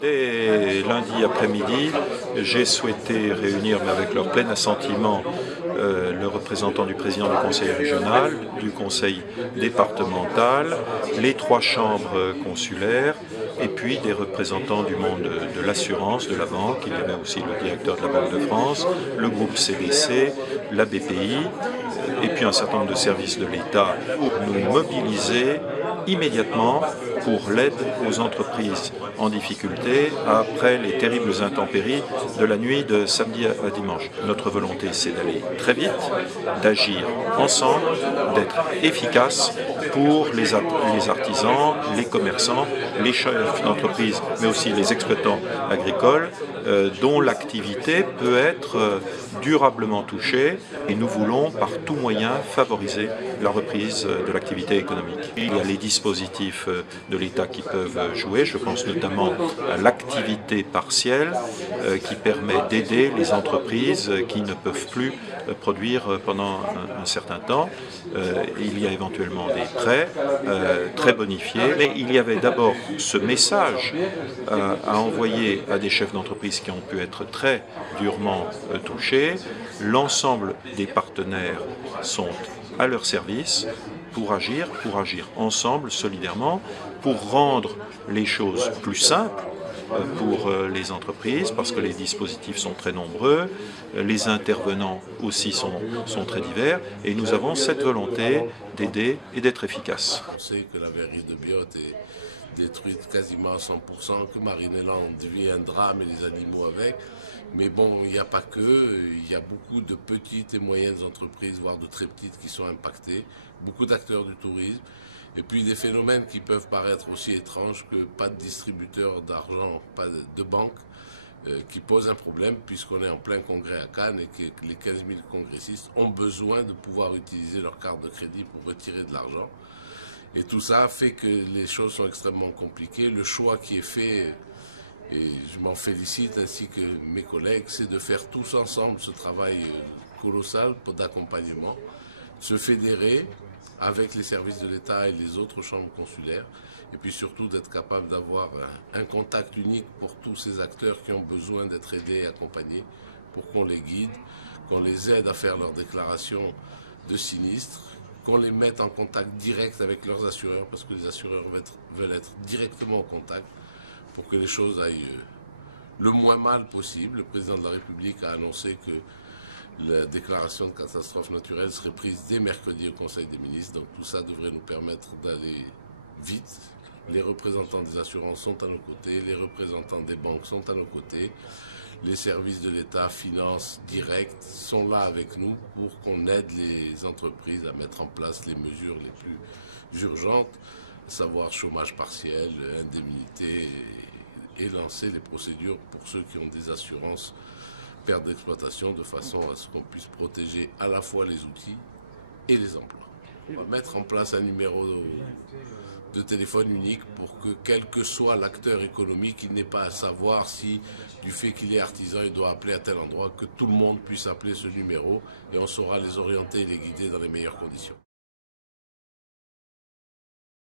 Dès lundi après-midi, j'ai souhaité réunir, mais avec leur plein assentiment, le représentant du président du conseil régional, du conseil départemental, les 3 chambres consulaires et puis des représentants du monde de l'assurance, de la banque. Il y avait aussi le directeur de la Banque de France, le groupe CDC, la BPI et puis un certain nombre de services de l'État pour nous mobiliser immédiatement pour l'aide aux entreprises en difficulté après les terribles intempéries de la nuit de samedi à dimanche. Notre volonté, c'est d'aller très vite, d'agir ensemble, d'être efficace pour les artisans, les commerçants, les chefs d'entreprise, mais aussi les exploitants agricoles, dont l'activité peut être durablement touchée, et nous voulons par tout moyen favoriser la reprise de l'activité économique. Il y a les dispositifs de l'État qui peuvent jouer, je pense notamment à l'activité partielle qui permet d'aider les entreprises qui ne peuvent plus produire pendant un certain temps. Il y a éventuellement des prêts très bonifiés, mais il y avait d'abord ce message à envoyer à des chefs d'entreprise qui ont pu être très durement touchés. L'ensemble des partenaires sont à leur service pour agir ensemble, solidairement, pour rendre les choses plus simples pour les entreprises, parce que les dispositifs sont très nombreux, les intervenants aussi sont très divers, et nous avons cette volonté d'aider et d'être efficaces. On sait que la verrerie de Biot est détruite quasiment à 100%, que Marineland devient un drame et les animaux avec. Mais bon, il n'y a pas que, il y a beaucoup de petites et moyennes entreprises, voire de très petites, qui sont impactées, beaucoup d'acteurs du tourisme, et puis des phénomènes qui peuvent paraître aussi étranges que pas de distributeur d'argent, pas de banque, qui posent un problème puisqu'on est en plein congrès à Cannes et que les 15 000 congressistes ont besoin de pouvoir utiliser leur carte de crédit pour retirer de l'argent. Et tout ça fait que les choses sont extrêmement compliquées. Le choix qui est fait, et je m'en félicite ainsi que mes collègues, c'est de faire tous ensemble ce travail colossal d'accompagnement, se fédérer avec les services de l'État et les autres chambres consulaires, et puis surtout d'être capable d'avoir un contact unique pour tous ces acteurs qui ont besoin d'être aidés et accompagnés, pour qu'on les guide, qu'on les aide à faire leurs déclarations de sinistres, qu'on les mette en contact direct avec leurs assureurs, parce que les assureurs veulent être directement en contact pour que les choses aillent le moins mal possible. Le président de la République a annoncé que la déclaration de catastrophe naturelle serait prise dès mercredi au Conseil des ministres, donc tout ça devrait nous permettre d'aller vite. Les représentants des assurances sont à nos côtés, les représentants des banques sont à nos côtés, les services de l'État, finances directes, sont là avec nous pour qu'on aide les entreprises à mettre en place les mesures les plus urgentes, à savoir chômage partiel, indemnité, et lancer les procédures pour ceux qui ont des assurances perte d'exploitation, de façon à ce qu'on puisse protéger à la fois les outils et les emplois. On va mettre en place un numéro de téléphone unique pour que, quel que soit l'acteur économique, il n'ait pas à savoir si, du fait qu'il est artisan, il doit appeler à tel endroit, que tout le monde puisse appeler ce numéro et on saura les orienter et les guider dans les meilleures conditions.